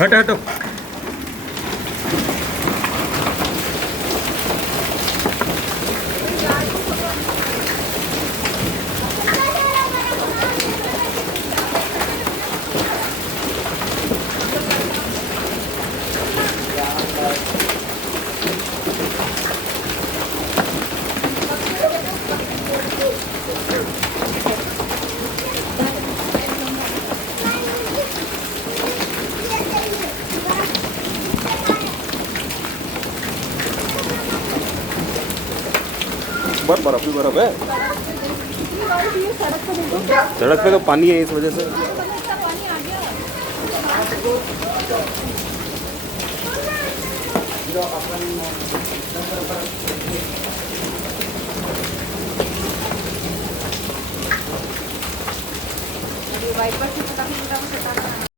हट हटो. बहुत बर्फ ही बर्फ है. सड़क पे तो पानी है इस वजह से. वाइपर